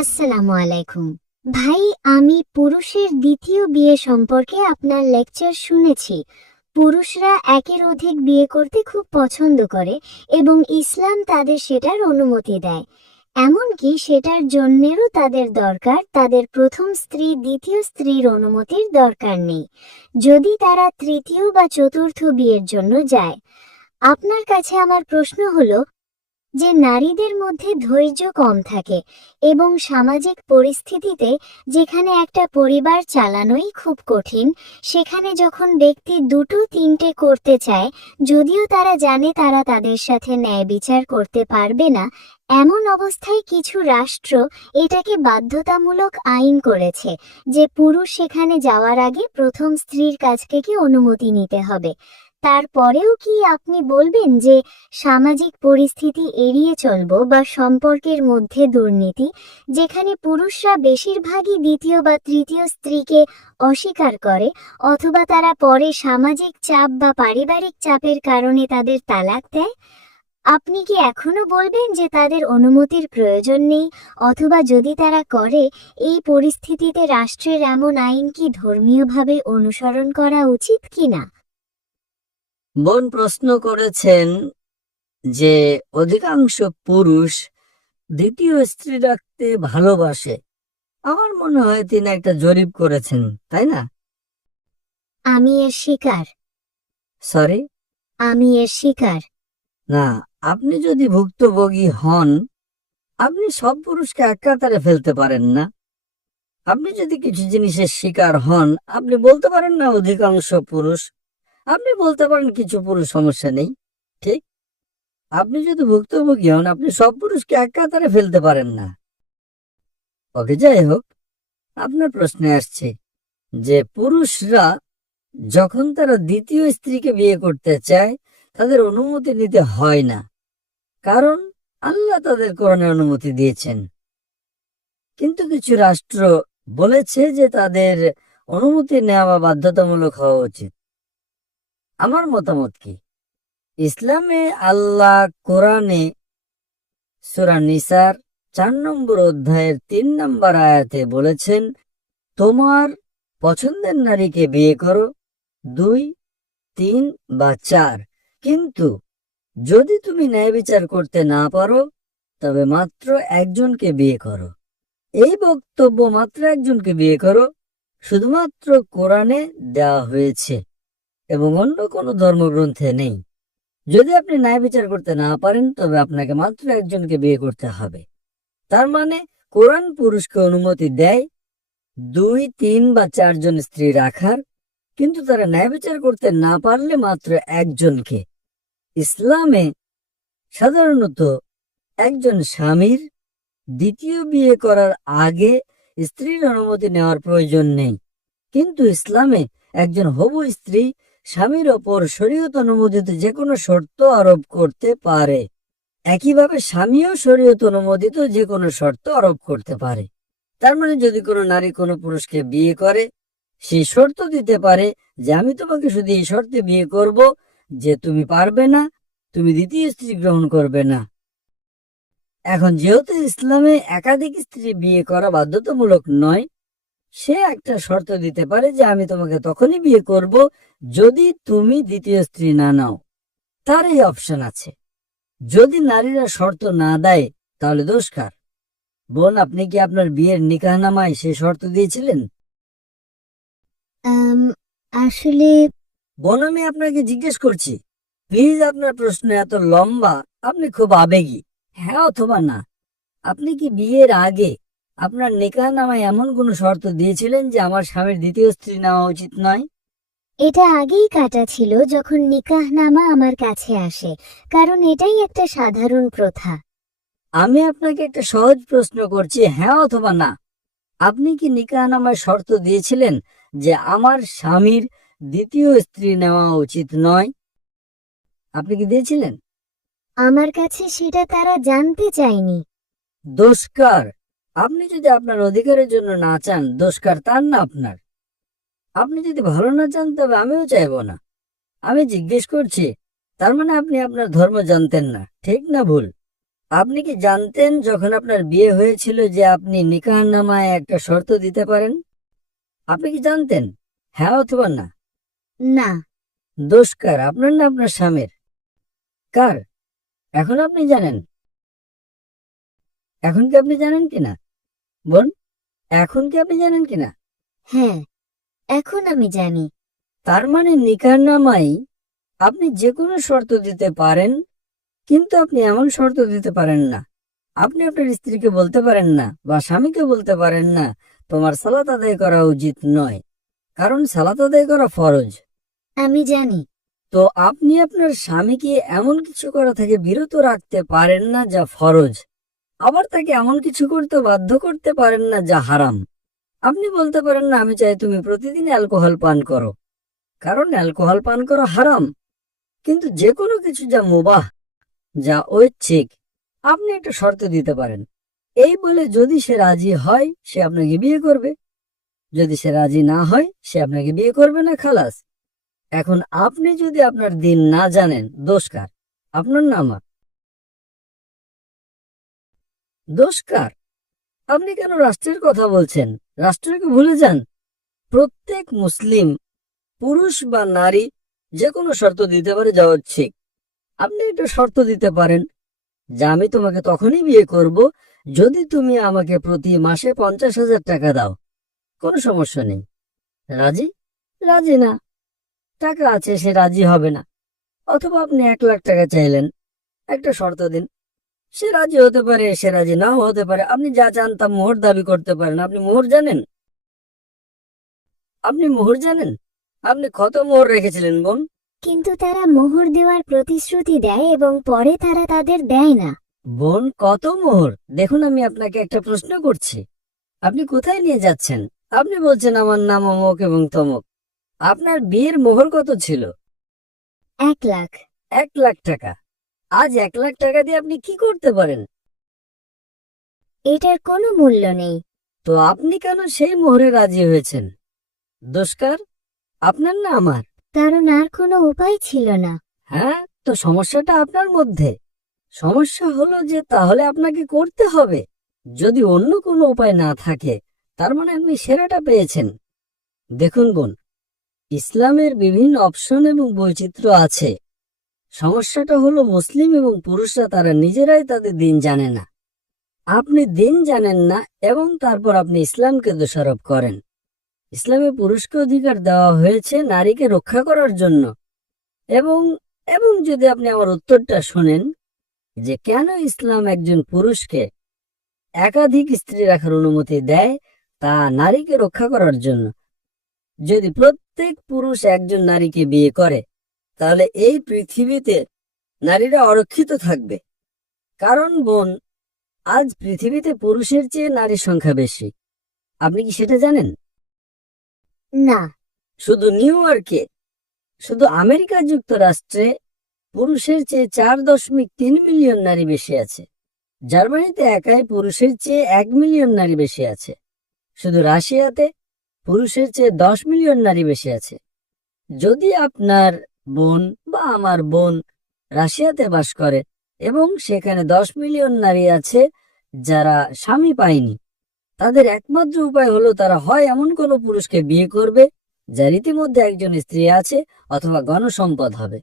আসসালামু আলাইকুম ভাই। আমি পুরুষের দ্বিতীয় বিয়ে সম্পর্কে আপনার লেকচার শুনেছি। পুরুষরা একের অধিক বিয়ে করতে খুব পছন্দ করে এবং ইসলাম তাদের সেটার অনুমতি দেয়। এমনকি সেটার জন্যেও তাদের দরকার, তাদের প্রথম স্ত্রী দ্বিতীয় স্ত্রীর অনুমতির দরকার নেই যদি তারা তৃতীয় বা চতুর্থ বিয়ের জন্য যায়। আপনার কাছে আমার প্রশ্ন হলো যে নারীদের মধ্যে ধৈর্য কম থাকে এবং সামাজিক পরিস্থিতিতে যেখানে একটা পরিবার চালানোই খুব কঠিন, সেখানে যখন ব্যক্তি দুটো তিনটে করতে চায়, যদিও তারা জানে তারা তাদের সাথে ন্যায় বিচার করতে পারবে না, এমন অবস্থায় কিছু রাষ্ট্র এটাকে বাধ্যতামূলক আইন করেছে যে পুরুষ সেখানে যাওয়ার আগে প্রথম স্ত্রীর কাছ থেকে অনুমতি নিতে হবে। তারপরেও কি আপনি বলবেন যে সামাজিক পরিস্থিতি এড়িয়ে চলবো বা সম্পর্কের মধ্যে দুর্নীতি, যেখানে পুরুষরা বেশিরভাগই দ্বিতীয় বা তৃতীয় স্ত্রীকে অস্বীকার করে, অথবা তারা পরে সামাজিক চাপ বা পারিবারিক চাপের কারণে তাদের তালাক দেয়, আপনি কি এখনো বলবেন যে তাদের অনুমতির প্রয়োজন নেই? অথবা যদি তারা করে, এই পরিস্থিতিতে রাষ্ট্রের এমন আইন কি ধর্মীয়ভাবে অনুসরণ করা উচিত কিনা? বোন প্রশ্ন করেছেন যে অধিকাংশ পুরুষ দ্বিতীয় স্ত্রী রাখতে ভালোবাসে। আমার মনে হয় তিনি একটা জরিপ করেছেন, তাই না? আমি এর শিকার। সরি, আমি এর শিকার। না, আপনি যদি ভুক্তভোগী হন, আপনি সব পুরুষকে এক কাতারে ফেলতে পারেন না। আপনি যদি কিছু জিনিসের শিকার হন, আপনি বলতে পারেন না অধিকাংশ পুরুষ। আপনি বলতে পারেন কিছু পুরুষ, সমস্যা নেই, ঠিক। আপনি যদি ভুক্তভোগী হন, আপনি সব পুরুষকে এক কাতারে ফেলতে পারেন না। ওকে, যাই হোক, আপনার প্রশ্নে আসছে যে পুরুষরা যখন তারা দ্বিতীয় স্ত্রীকে বিয়ে করতে চায়, তাদের অনুমতি নিতে হয় না, কারণ আল্লাহ তাদের কোরআনে অনুমতি দিয়েছেন। কিন্তু কিছু রাষ্ট্র বলেছে যে তাদের অনুমতি নেওয়া বাধ্যতামূলক হওয়া উচিত। আমার মতামত কি? ইসলামে আল্লাহ কোরআনে সূরা নিসার 4 নম্বর অধ্যায়ের 3 নম্বর আয়াতে বলেছেন, তোমার পছন্দের নারীকে বিয়ে করো, 2, 3 বা 4, কিন্তু যদি তুমি ন্যায় বিচার করতে না পারো তবে মাত্র একজনকে বিয়ে করো। এই বক্তব্য মাত্র একজনকে বিয়ে করো শুধুমাত্র কোরআনে দেওয়া হয়েছে এবং অন্য কোনো ধর্মগ্রন্থে নেই। যদি আপনি ন্যায় বিচার করতে না পারেন তবে আপনাকে মাত্র একজনকে বিয়ে করতে হবে। তার মানে কোরআন পুরুষকে অনুমতি দেয় 2, 3 বা 4 জন স্ত্রী রাখার, কিন্তু তারা ন্যায় বিচার করতে না পারলে মাত্র একজনকে। ইসলামে সাধারণত একজন স্বামীর দ্বিতীয় বিয়ে করার আগে স্ত্রীর অনুমতি নেওয়ার প্রয়োজন নেই, কিন্তু ইসলামে একজন হবু স্ত্রী স্বামীর ওপর শরীয়ত অনুমোদিত যে কোনো শর্ত আরোপ করতে পারে। একইভাবে স্বামীও শরীয়ত অনুমোদিত যে কোনো শর্ত আরোপ করতে পারে। তার মানে যদি কোনো নারী কোনো পুরুষকে বিয়ে করে, সেই শর্ত দিতে পারে যে আমি তোমাকে শুধু এই শর্তে বিয়ে করব যে তুমি পারবে না, তুমি দ্বিতীয় স্ত্রী গ্রহণ করবে না। এখন যেহেতু ইসলামে একাধিক স্ত্রী বিয়ে করা বাধ্যতামূলক নয়, সে একটা শর্ত দিতে পারে যে আমি তোমাকে তখনই বিয়ে করব যদি তুমি দ্বিতীয় স্ত্রী না নাও। তার এই অপশন আছে। যদি নারীরা শর্ত না দেয় তাহলে দোষ কার? বোন, আপনি কি আপনার বিয়ের নিকাহনামায় সে শর্ত দিয়েছিলেন? আসলে বোন, আমি আপনাকে জিজ্ঞেস করছি, প্লিজ, আপনার প্রশ্ন এত লম্বা, আপনি খুব আবেগী, হ্যাঁ অথবা না। আপনি কি বিয়ের আগে আপনার নিকাহনামায় এমন কোনো শর্ত দিয়েছিলেন যে আমার স্বামীর দ্বিতীয় স্ত্রী নেওয়া উচিত নয়? এটা আগেই কাটা ছিল যখন নিকাহনামা আমার কাছে আসে, কারণ এটাই একটা সাধারণ প্রথা। আমি আপনাকে একটা সহজ প্রশ্ন করছি, হ্যাঁ অথবা না। আপনি কি নিকাহনামায় শর্ত দিয়েছিলেন যে আমার স্বামীর দ্বিতীয় স্ত্রী নেওয়া উচিত নয়? আপনি কি দিয়েছিলেন? আমার কাছে সেটা তারা জানতে চায়নি। দোষ কার? আপনি যদি আপনার অধিকারের জন্য না চান, দোষ কার? তার না আপনার? আপনি যদি ভালো না চান তবে আমিও চাইবো না। আমি জিজ্ঞেস করছি, তার মানে আপনি আপনার ধর্ম জানতেন না, ঠিক না ভুল? আপনি কি জানতেন যখন আপনার বিয়ে হয়েছিল যে আপনি নিকাহনামায় একটা শর্ত দিতে পারেন? আপনি কি জানতেন? হ্যাঁ অথবা না? না। দোষ কার, আপনার না আপনার স্বামীর? কার? এখন আপনি জানেন? এখন কি আপনি জানেন কিনা বোন? এখন কি আপনি জানেন কিনা? হ্যাঁ, এখন আমি জানি। তার মানে নিকাহনামায় আপনি যে কোনো শর্ত দিতে পারেন, কিন্তু আপনি এমন শর্ত দিতে পারেন না। আপনি আপনার স্ত্রীকে বলতে পারেন না বা স্বামীকে বলতে পারেন না তোমার সালাত আদায় করা উচিত নয়, কারণ সালাত আদায় করা ফরজ। আমি জানি। তো আপনি আপনার স্বামীকে এমন কিছু করা থেকে বিরত রাখতে পারেন না যা ফরজ, আবার তাকে এমন কিছু করতে বাধ্য করতে পারেন না যা হারাম। আপনি বলতে পারেন না আমি চাই তুমি প্রতিদিন অ্যালকোহল পান করো, কারণ অ্যালকোহল পান করা হারাম। কিন্তু যে কোনো কিছু যা মুবাহ, যা ঐচ্ছিক, আপনি একটা শর্ত দিতে পারেন। এই বলে যদি সে রাজি হয় সে আপনাকে বিয়ে করবে, যদি সে রাজি না হয় সে আপনাকে বিয়ে করবে না, খালাস। এখন আপনি যদি আপনার দিন না জানেন, দোষ কার? আপনার না আমার? দোষ কার? আপনি কেন রাষ্ট্রের কথা বলছেন? রাষ্ট্রকে ভুলে যান। প্রত্যেক মুসলিম পুরুষ বা নারী যে কোনো শর্ত দিতে পারে যা ঐচ্ছিক। আপনি একটা শর্ত দিতে পারেন যে আমি তোমাকে তখনই বিয়ে করব যদি তুমি আমাকে প্রতি মাসে 50,000 টাকা দাও। কোনো সমস্যা নেই। রাজি? রাজি না, টাকা আছে, সে রাজি হবে না। অথবা আপনি 1,00,000 টাকা চাইলেন, একটা শর্ত দিন, সে রাজি হতে পারে, সে রাজি নাও হতে পারে। আপনি যা চান তা মোহর দাবি করতে পারেন। আপনি মোহর জানেন? আপনি মোহর জানেন? আপনি কত মোহর রেখেছিলেন বোন? কিন্তু তারা মোহর দেওয়ার প্রতিশ্রুতি দেয় এবং পরে তারা তাদের দেয় না। বোন, কত মোহর? দেখুন, আমি আপনাকে একটা প্রশ্ন করছি, আপনি কোথায় নিয়ে যাচ্ছেন? আপনি বলছেন আমার নাম অমুক এবং তমুক। আপনার বিয়ের মোহর কত ছিল? 1,00,000। 1,00,000 টাকা। আজ 1,00,000 টাকা দিয়ে আপনি কি করতে পারেন? এটার কোনো মূল্য নেই। তো আপনি কেন সেই মোহরে রাজি হয়েছেন? দোষ কার? আপনার না আমার? কারণ আর কোনো উপায় ছিল না। হ্যাঁ, তো সমস্যাটা আপনার মধ্যে। সমস্যা হলো যে তাহলে আপনাকে করতে হবে। যদি অন্য কোনো উপায় না থাকে, তার মানে আপনি সেরাটা পেয়েছেন। দেখুন বোন, ইসলামের বিভিন্ন অপশন এবং বৈচিত্র্য আছে। সমস্যাটা হলো মুসলিম এবং পুরুষরা তারা নিজেরাই তাদের দিন জানে না। আপনি দিন জানেন না এবং তারপর আপনি ইসলামকে দোষারোপ করেন। ইসলামে পুরুষকে অধিকার দেওয়া হয়েছে নারীকে রক্ষা করার জন্য। এবং এবং যদি আপনি আমার উত্তরটা শোনেন যে কেন ইসলাম একজন পুরুষকে একাধিক স্ত্রী রাখার অনুমতি দেয়, তা নারীকে রক্ষা করার জন্য। যদি প্রত্যেক পুরুষ একজন নারীকে বিয়ে করে, তাহলে এই পৃথিবীতে নারীরা অরক্ষিত থাকবে। কারণ বোন, আজ পৃথিবীতে পুরুষের চেয়ে নারীর সংখ্যা বেশি। আপনি কি সেটা জানেন? না। শুধু নিউ ইয়র্কে, শুধু আমেরিকা যুক্তরাষ্ট্রে পুরুষের চেয়ে 4.3 মিলিয়ন নারী বেশি আছে। জার্মানিতে একাই পুরুষের চেয়ে 1 মিলিয়ন নারী বেশি আছে। শুধু রাশিয়াতে পুরুষের চেয়ে 10 মিলিয়ন নারী বেশি আছে। যদি আপনার বোন বা আমার বোন রাশিয়াতে বাস করে এবং সেখানে 10 মিলিয়ন নারী আছে যারা স্বামী পায়নি, তাদের একমাত্র উপায় হলো তারা হয় এমন কোনো পুরুষকে বিয়ে করবে যার ইতিমধ্যে একজন স্ত্রী আছে, অথবা গণসম্পদ হবে।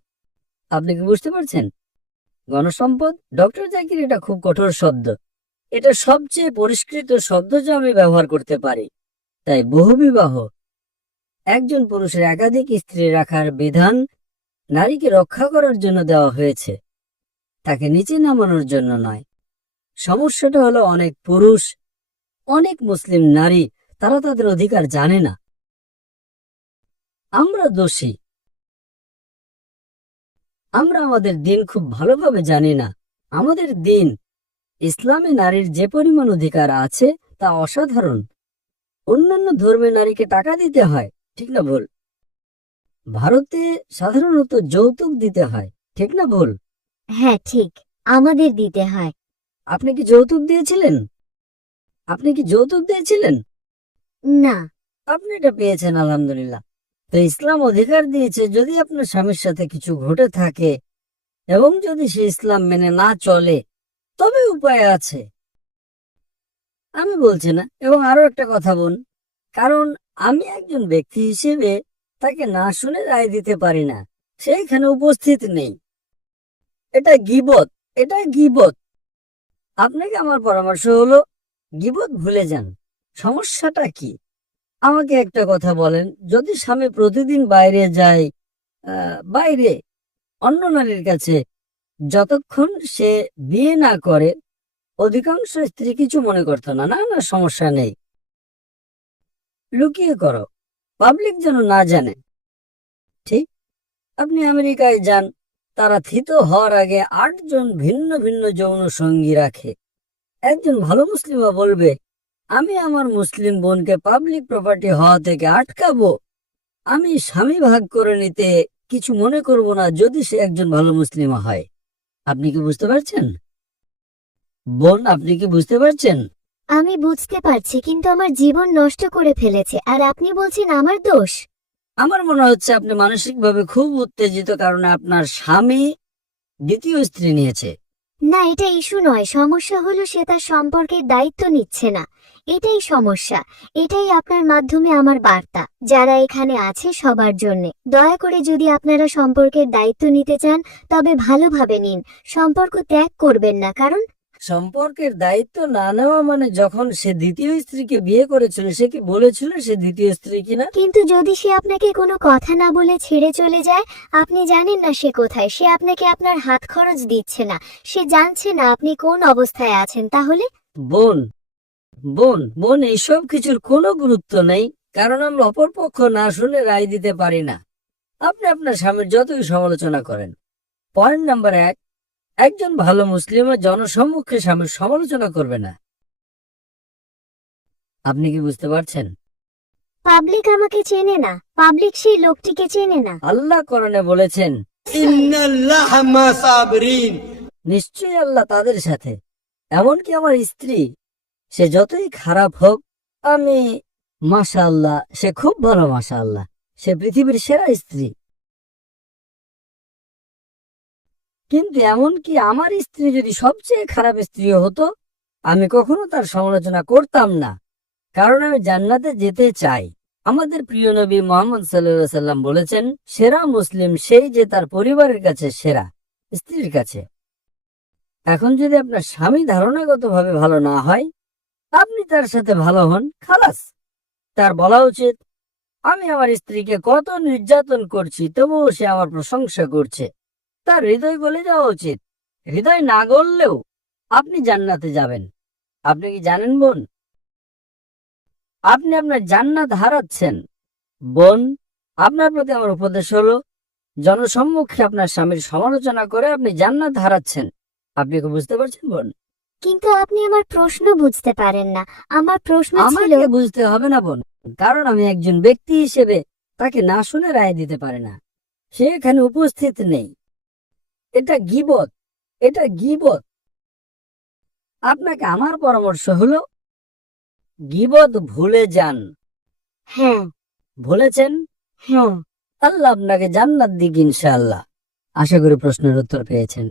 আপনি কি বুঝতে পারছেন? গণসম্পদ, ডক্টর জাকির, এটা খুব কঠোর শব্দ। এটা সবচেয়ে পরিষ্কৃত শব্দ যা আমি ব্যবহার করতে পারি। তাই বহুবিবাহ, একজন পুরুষের একাধিক স্ত্রী রাখার বিধান নারীকে রক্ষা করার জন্য দেওয়া হয়েছে, তাকে নিচে নামানোর জন্য নয়। সমস্যাটা হলো অনেক পুরুষ, অনেক মুসলিম নারী, তারা তাদের অধিকার জানে না। আমরা দোষী। আমরা আমাদের দিন খুব ভালোভাবে জানি না। আমাদের দিন, ইসলামে নারীর যে পরিমাণ অধিকার আছে তা অসাধারণ। অন্যান্য ধর্মে নারীকে টাকা দিতে হয়, ঠিক না ভুল? ভারতে সাধারণত যৌতুক দিতে হয়, ঠিক না ভুল? হ্যাঁ, ঠিক। আমাদের দিতে হয়। আপনি কি যৌতুক দিয়েছিলেন? আপনি কি যৌতুক দিয়েছিলেন? না। আপনি এটা পেয়েছেন, আলহামদুলিল্লাহ। তো ইসলাম অধিকার দিয়েছে যদি আপনার স্বামীর সাথে কিছু ঘটে থাকে এবং যদি সে ইসলাম মেনে না চলে, তবে উপায় আছে। আমি বলছি না, এবং আরো একটা কথা বোন, কারণ আমি একজন ব্যক্তি হিসেবে তাকে না শুনে রায় দিতে পারি না, সে এখানে উপস্থিত নেই। এটা গীবত, এটা গীবত। আপনাকে আমার পরামর্শ হলো গীবত ভুলে যান। সমস্যাটা কি? আমাকে একটা কথা বলেন, যদি স্বামী প্রতিদিন বাইরে যায়, বাইরে অন্য নারীর কাছে, যতক্ষণ সে বিয়ে না করে, অধিকাংশ স্ত্রী কিছু মনে করতো না, না না সমস্যা নেই, লুকিয়ে করো, পাবলিক যেন না জানে। ঠিক, আপনি আমেরিকায় যান, তারা থিত হওয়ার আগে 8 জন ভিন্ন ভিন্ন যৌন সঙ্গী রাখে। একজন ভালো মুসলিমা বলবে, আমি আমার মুসলিম বোনকে পাবলিক প্রপার্টি হওয়া থেকে আটকাবো, আমি স্বামী ভাগ করে নিতে কিছু মনে করব না, যদি সে একজন ভালো মুসলিমা হয়। আপনি কি বুঝতে পারছেন বোন? আপনি কি বুঝতে পারছেন? আমি বুঝতে পারছি, কিন্তু আমার জীবন নষ্ট করে ফেলেছে, আর আপনি বলছেন আমার দোষ? আমার মনে হচ্ছে আপনি মানসিকভাবে খুব উত্তেজিত, কারণ আপনার স্বামী দ্বিতীয় স্ত্রী নিয়েছে। না, এটা ইস্যু নয়, সমস্যা হলো সে তার সম্পর্কের দায়িত্ব নিচ্ছে না। এটাই সমস্যা। এটাই আপনার মাধ্যমে আমার বার্তা যারা এখানে আছে সবার জন্য। দয়া করে যদি আপনারা সম্পর্কের দায়িত্ব নিতে চান তবে ভালোভাবে নিন, সম্পর্ক ত্যাগ করবেন না। কারণ সম্পর্কের দায়িত্ব না নেওয়া মানে, যখন সে দ্বিতীয় স্ত্রীকে বিয়ে করেছিল সে কি বলেছিল সে দ্বিতীয় স্ত্রী কিনা? কিন্তু যদি সে আপনাকে কোনো কথা না বলে ছেড়ে চলে যায়, আপনি জানেন না সে কোথায়, সে আপনাকে আপনার হাত খরচ দিচ্ছে না, সে জানছে না আপনি কোন অবস্থায় আছেন, তাহলে? বোন বোন বোন এইসব কিছুর কোনো গুরুত্ব নেই, কারণ আমরা অপরপক্ষ না শুনে রায় দিতে পারি না। আপনি আপনার স্বামীর যতই সমালোচনা করেন। পয়েন্ট নাম্বার 1, একজন ভালো মুসলিমের জনসম্মুখে স্বামীর সমালোচনা করবে না। আপনি কি বুঝতে পারছেন? পাবলিক আমাকে চেনে না, পাবলিক সেই লোকটিকে চেনে না। আল্লাহ কোরআনে বলেছেন, ইন্নাল্লাহা মা সাবিরিন। নিশ্চয়ই আল্লাহ তাদের সাথে। এমনকি আমার স্ত্রী, সে যতই খারাপ হোক, আমি মাশাআল্লাহ, সে খুব ভালো, মাশাআল্লাহ, সে পৃথিবীর সেরা স্ত্রী। কিন্তু এমনকি আমার স্ত্রী যদি সবচেয়ে খারাপ স্ত্রী হতো, আমি কখনো তার সমালোচনা করতাম না, কারণ আমি জান্নাতে যেতে চাই। আমাদের প্রিয় নবী মুহাম্মদ সাল্লাল্লাহু আলাইহি সাল্লাম বলেছেন, সেরা মুসলিম সেই যে তার পরিবারের কাছে সেরা, স্ত্রীর কাছে। এখন যদি আপনার স্বামী ধারণাগতভাবে ভালো না হয়, আপনি তার সাথে ভালো হন, খালাস। তার বলা উচিত, আমি আমার স্ত্রীকে কত নির্যাতন করছি তবুও সে আমার প্রশংসা করছে। তার হৃদয় গলে যাওয়া উচিত। হৃদয় না গললেও আপনি জান্নাতে যাবেন। আপনি কি জানেন বোন, আপনি আপনার জান্নাত হারাচ্ছেন। বোন, আপনার প্রতি আমার উপদেশ হলো, জনসম্মুখে আপনার স্বামীর সমালোচনা করে আপনি জান্নাত হারাচ্ছেন। আপনি কি বুঝতে পারছেন বোন? কিন্তু আপনি আমার প্রশ্ন বুঝতে পারেন না। আমার প্রশ্ন ছিল, আমাকে বুঝতে হবে না বোন, কারণ আমি একজন ব্যক্তি হিসেবে তাকে না শুনে রায় দিতে পারি না, সে এখানে উপস্থিত নেই। এটা গীবত, এটা গীবত। আপনাকে আমার পরামর্শ হলো গীবত ভুলে যান। হ্যাঁ ভুলেছেন? হ্যাঁ। আল্লাহ আপনাকে জান্নাত দিক ইনশাআল্লাহ। আশা করি প্রশ্নের উত্তর পেয়েছেন।